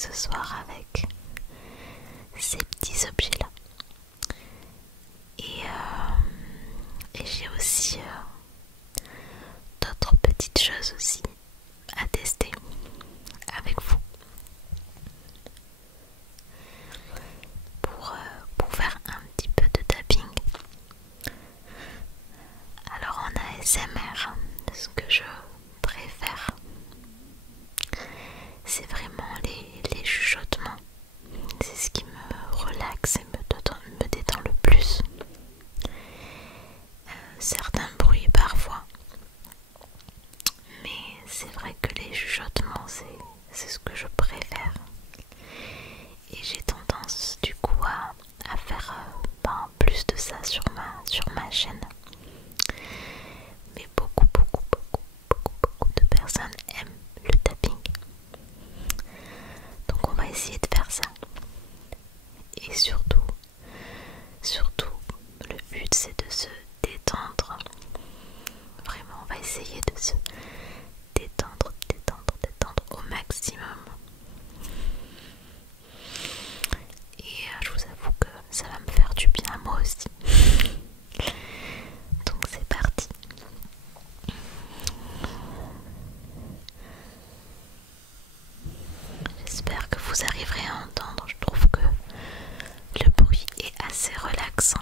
ce soir avec ces petits objets-là. Et j'ai aussi d'autres petites choses aussi à tester avec vous pour faire un petit peu de tapping. Alors en ASMR, ce que je préfère, c'est vraiment les chuchotements. C'est ce qui me relaxe et me détend le plus. Certains bruits parfois, mais c'est vrai que les chuchotements, c'est ce que je préfère. Et j'ai tendance du coup à faire plus de ça sur ma chaîne. Mais beaucoup de personnes aiment le tapping. Donc on va essayer de faire ça. Et surtout, le but c'est de se détendre. Vraiment, on va essayer de se détendre au maximum. Et je vous avoue que ça va me faire du bien à moi aussi. Donc c'est parti. J'espère que vous arriverez à entendre. Je trouve que le bruit est assez relaxant.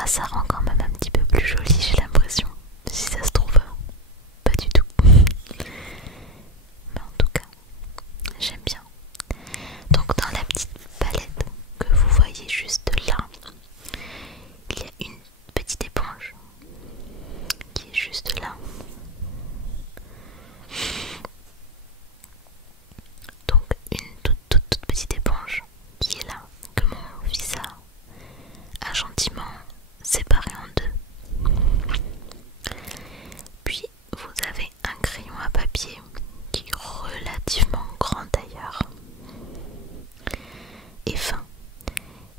caméra ça rend quand même un petit peu plus joli, j'ai l'impression. Si ça se trouve, pas du tout. Mais en tout cas, j'aime bien. Donc dans la petite palette que vous voyez juste là, il y a une petite éponge qui est juste là. Donc une toute petite éponge qui est là, que mon fils a gentiment séparée en deux. Puis vous avez un crayon à papier qui est relativement grand d'ailleurs et fin.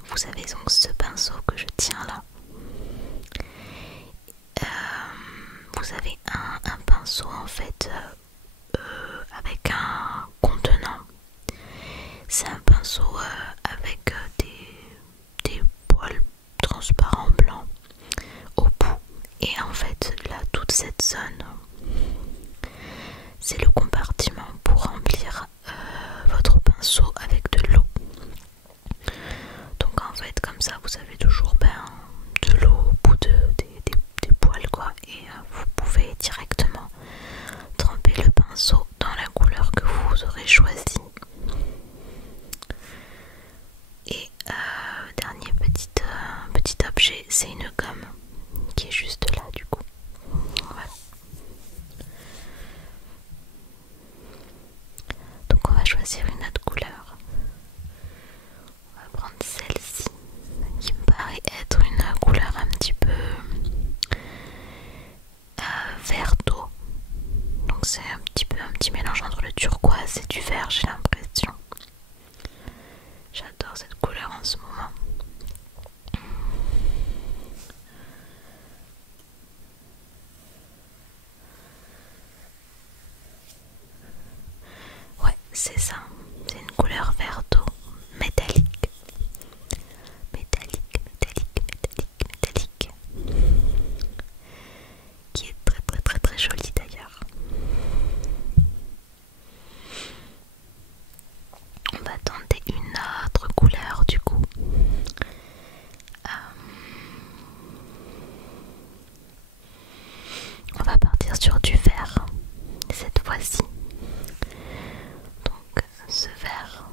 Vous avez donc ce pinceau que je tiens là. Vous avez un pinceau en fait avec un contenant. C'est un pinceau avec des poils transparents blancs au bout. Et en fait là, toute cette zone, c'est le compartiment pour remplir votre pinceau avec de l'eau. Donc en fait comme ça vous avez toujours de l'eau au bout des poils quoi. Et vous pouvez directement tremper le pinceau dans la couleur que vous aurez choisie. Et dernier petit objet, c'est une gomme qui est juste là du coup. Voilà. Donc on va choisir une autre couleur. On va prendre celle-ci qui me paraît être une couleur un petit peu vert d'eau. Donc c'est un petit mélange entre le turquoise et du vert, j'ai l'impression. J'adore cette couleur en ce moment. Ouais, c'est ça. C'est une couleur vert d'eau métallique. Métallique. Qui est très jolie d'ailleurs. On va tenter une autre couleur du coup. On va partir sur du vert cette fois-ci. Donc ce vert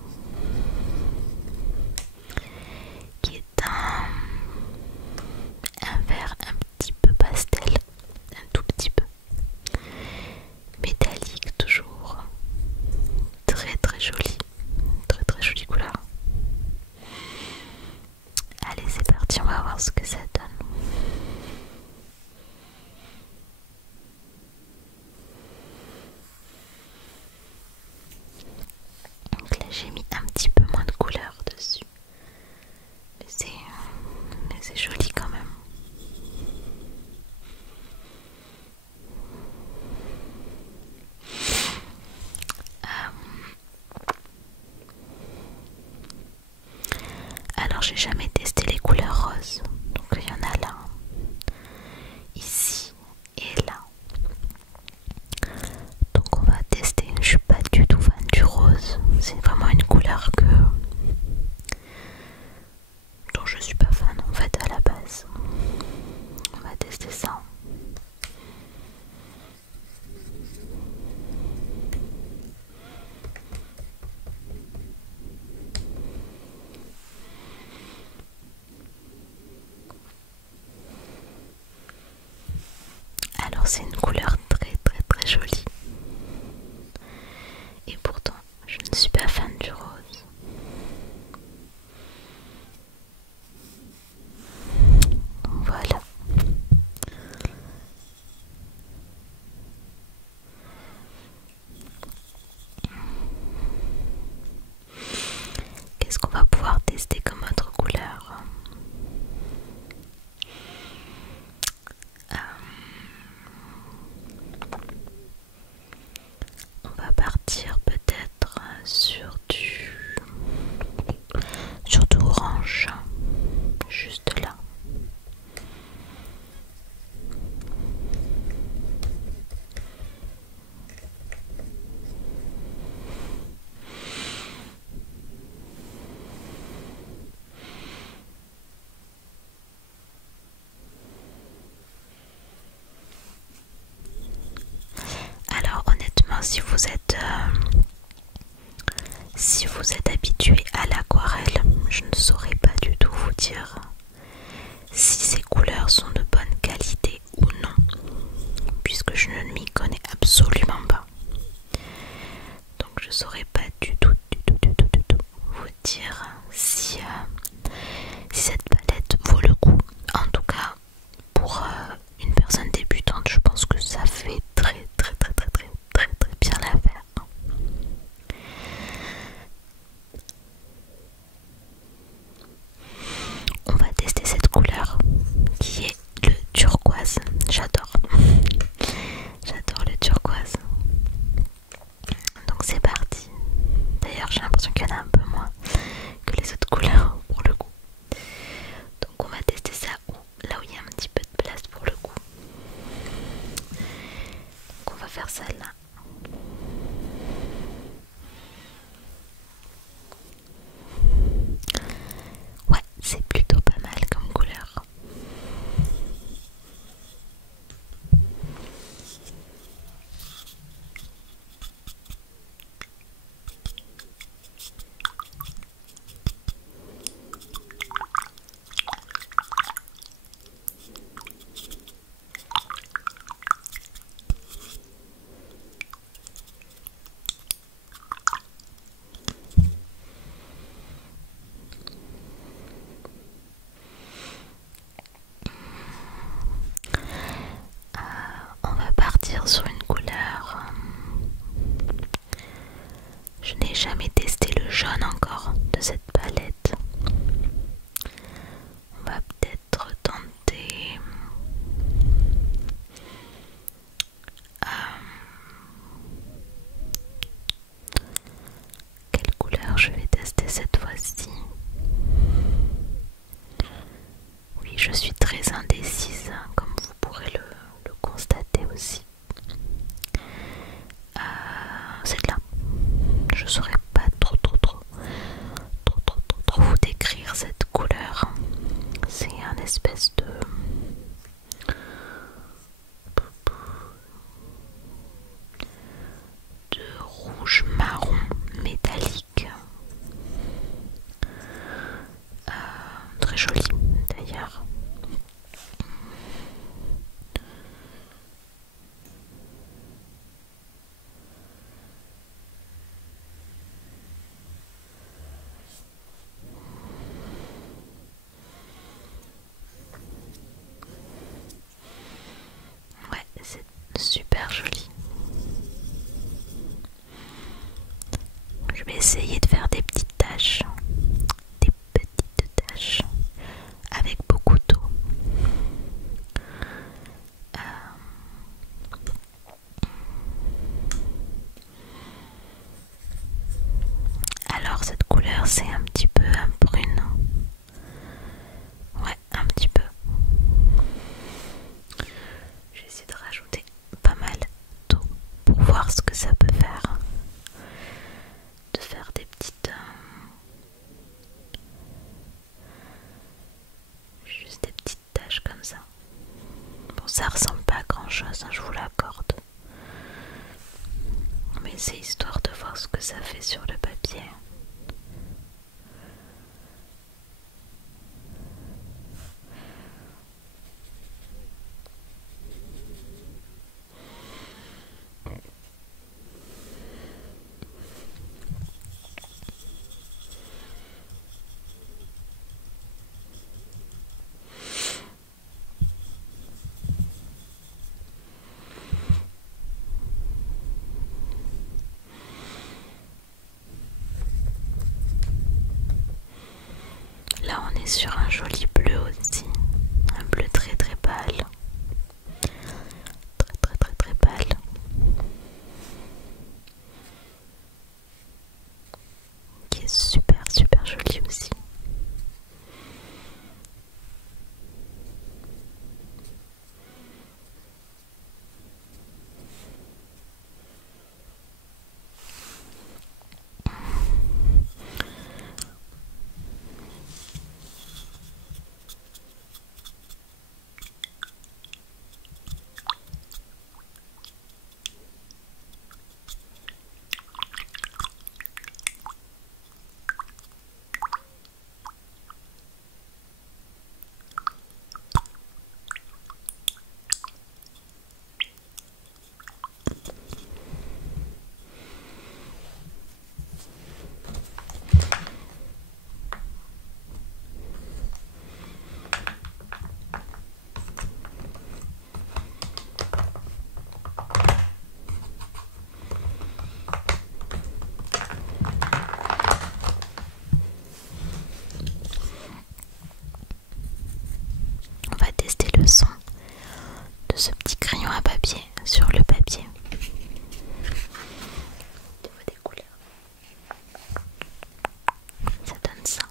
qui est un vert un petit peu pastel, un tout petit peu métallique toujours, très joli, très jolie couleur. Allez c'est parti, on va voir ce que ça donne. Donc là j'ai mis un petit peu moins de couleur dessus, mais c'est joli quand même. Alors j'ai jamais testé les couleurs roses, donc il y en a là, ici et là. Donc on va tester. Je suis pas du tout fan du rose, c'est vraiment une couleur dont je suis pas fan en fait à la base. On va tester ça. Alors c'est une couleur très jolie. Et pourtant je ne suis pas fan du rose. Donc voilà. Qu'est-ce qu'on va pouvoir tester comme autre couleur? On va partir peut-être sur du orange, juste là. indécise, comme vous pourrez le constater aussi. Celle-là, je saurais pas trop vous décrire cette couleur. C'est un espèce de rouge marron métallique. Très joli d'ailleurs. Ouais, c'est super joli. Je vais essayer de faire des petites taches, avec beaucoup d'eau. Alors cette couleur c'est un petit peu brune. Ouais, un petit peu. Je vais essayer de rajouter pas mal d'eau pour voir ce que ça peut faire. De faire des petites... juste des petites taches comme ça. Bon, ça ressemble pas à grand chose, hein, je vous l'accorde. Mais c'est histoire de voir ce que ça fait sur le papier. Là on est sur un joli bleu aussi, un bleu très pâle, très pâle, qui est super joli aussi. On va tester le son de ce petit crayon à papier sur le papier. Au niveau des couleurs, ça donne ça.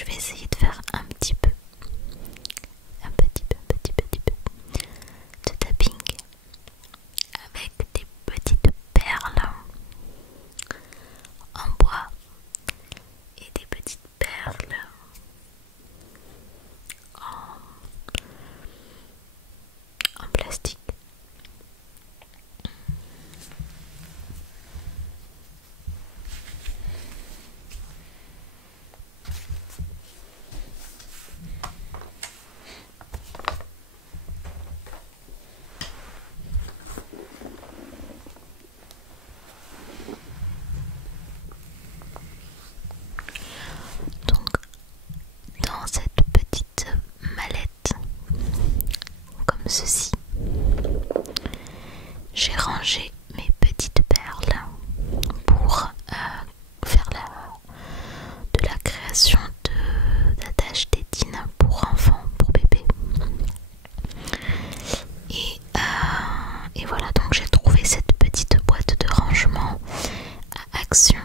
je vais essayer de faire un petit peu de tapping avec des petites perles en bois et des petites perles en plastique. Donc dans cette petite mallette comme ceci, j'ai rangé mes petites perles pour faire de la création d'attaches tétines pour enfants, pour bébés. Et voilà, donc j'ai trouvé cette petite boîte de rangement à Action.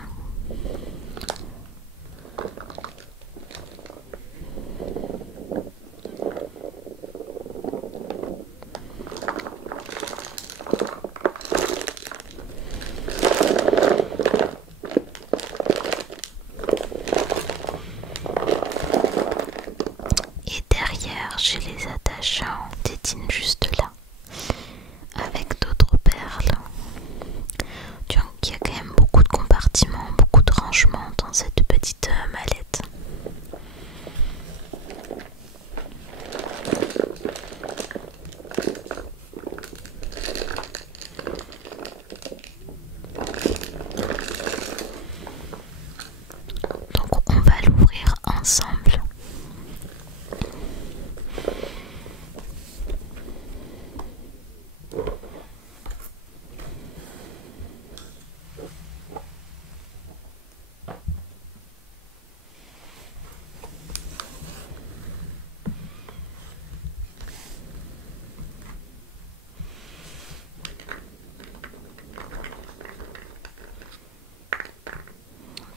Et derrière, j'ai les attaches en tétine juste là, avec d'autres perles. Tu vois qu'il y a quand même beaucoup de compartiments, beaucoup de rangements dans cette petite mallette. Donc on va l'ouvrir ensemble.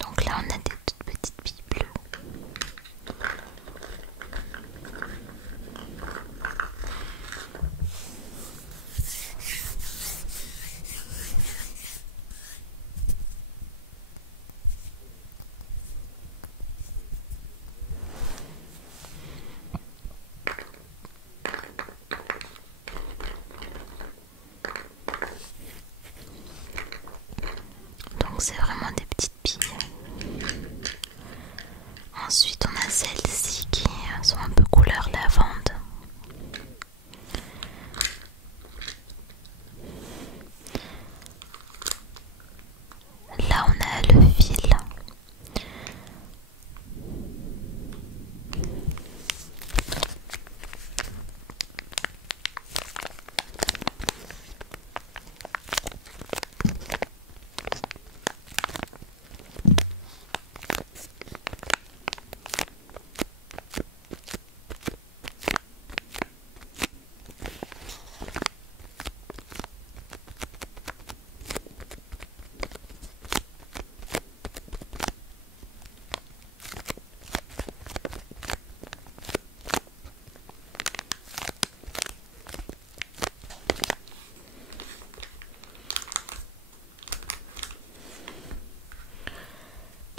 Donc là on a des toutes petites billes bleues. Donc c'est vraiment des petites billes. Ensuite on a celles-ci qui sont un peu couleur lavande. Là on a le fil.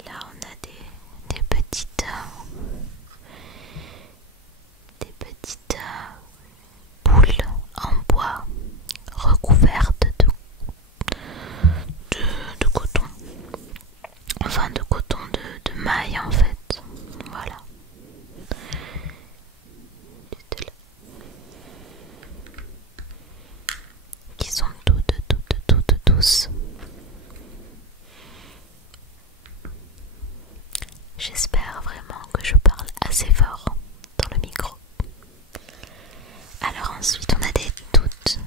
Là on a des petites boules en bois recouvertes de coton. Enfin de coton de maille en fait. Voilà. Juste là. Qui sont toutes douces. J'espère vraiment que je parle assez fort dans le micro. Alors ensuite on a toutes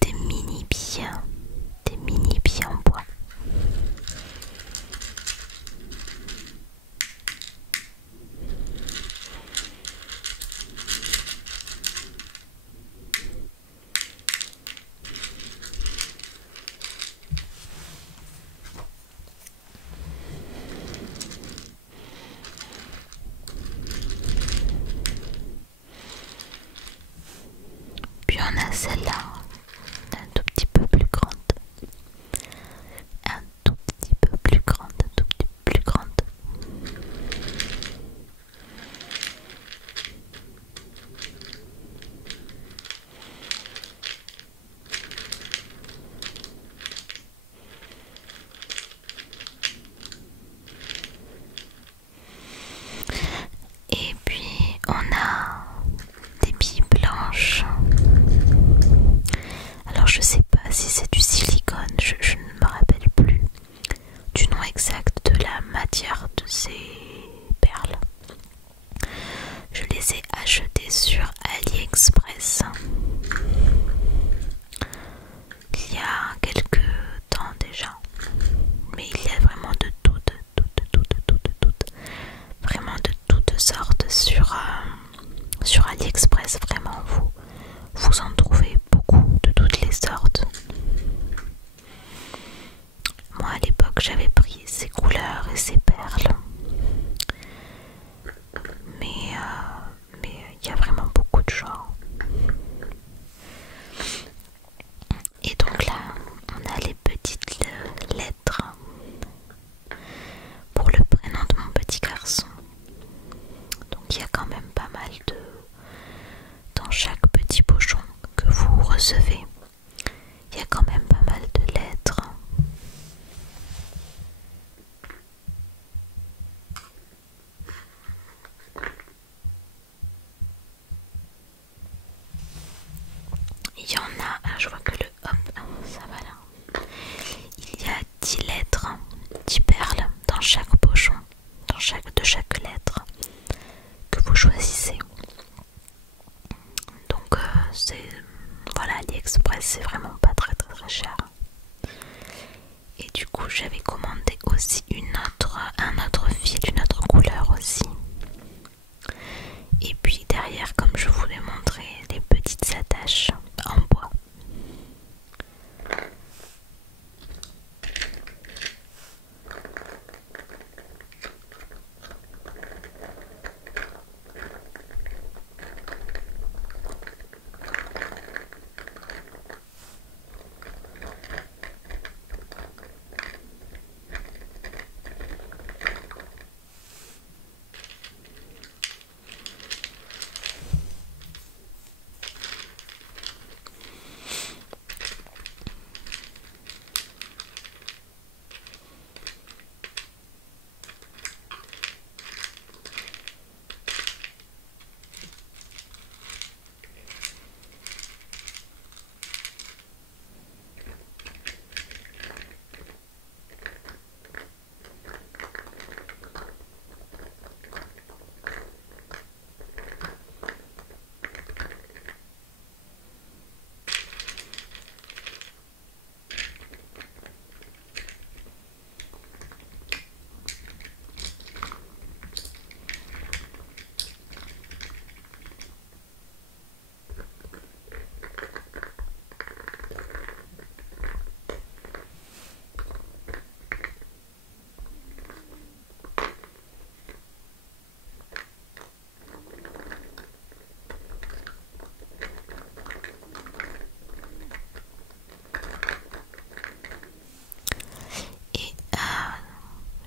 des mini billes en bois. celle-là, un tout petit peu plus grande. Un tout petit peu plus grande, un tout petit peu plus grande. Et puis on a des billes blanches. Alors je sais pas si c'est du silicone, je ne me rappelle plus du nom exact de la matière de ces perles. Je les ai achetées sur AliExpress il y a quelques temps déjà, mais il y a vraiment de toutes, vraiment de toutes sortes sur AliExpress. Vraiment, vous en trouvez beaucoup de toutes les sortes. Moi à l'époque j'avais pris ces couleurs et ces perles, mais il y a vraiment beaucoup de genres. Et donc là on a les petites lettres pour le prénom de mon petit garçon. Donc il y a quand même pas mal de... Dans chaque petit pochon que vous recevez, il y a quand même pas mal de lettres. Il y en a, ah, je vois que le hop, ça va là. Il y a 10 lettres, 10 perles dans chaque pochon, de chaque lettre que vous choisissez. Donc c'est, voilà, AliExpress c'est vraiment pas très cher. Et du coup j'avais commandé aussi un autre fil, une autre couleur aussi. Et puis derrière, comme je vous l'ai montré, les petites attaches en bois.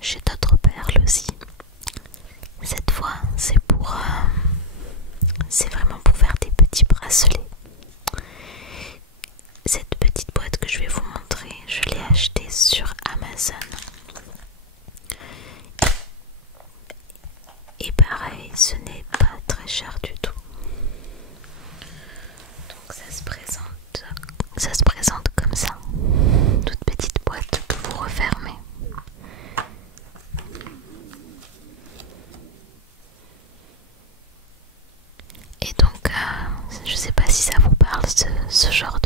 J'ai d'autres perles aussi. Cette fois, c'est vraiment pour faire des petits bracelets. Cette petite boîte que je vais vous montrer, je l'ai achetée sur Amazon. Et pareil, ce n'est pas très cher du tout. Donc ça se présente comme ça. Toute petite boîte que vous refermez. Et donc, je sais pas si ça vous parle ce genre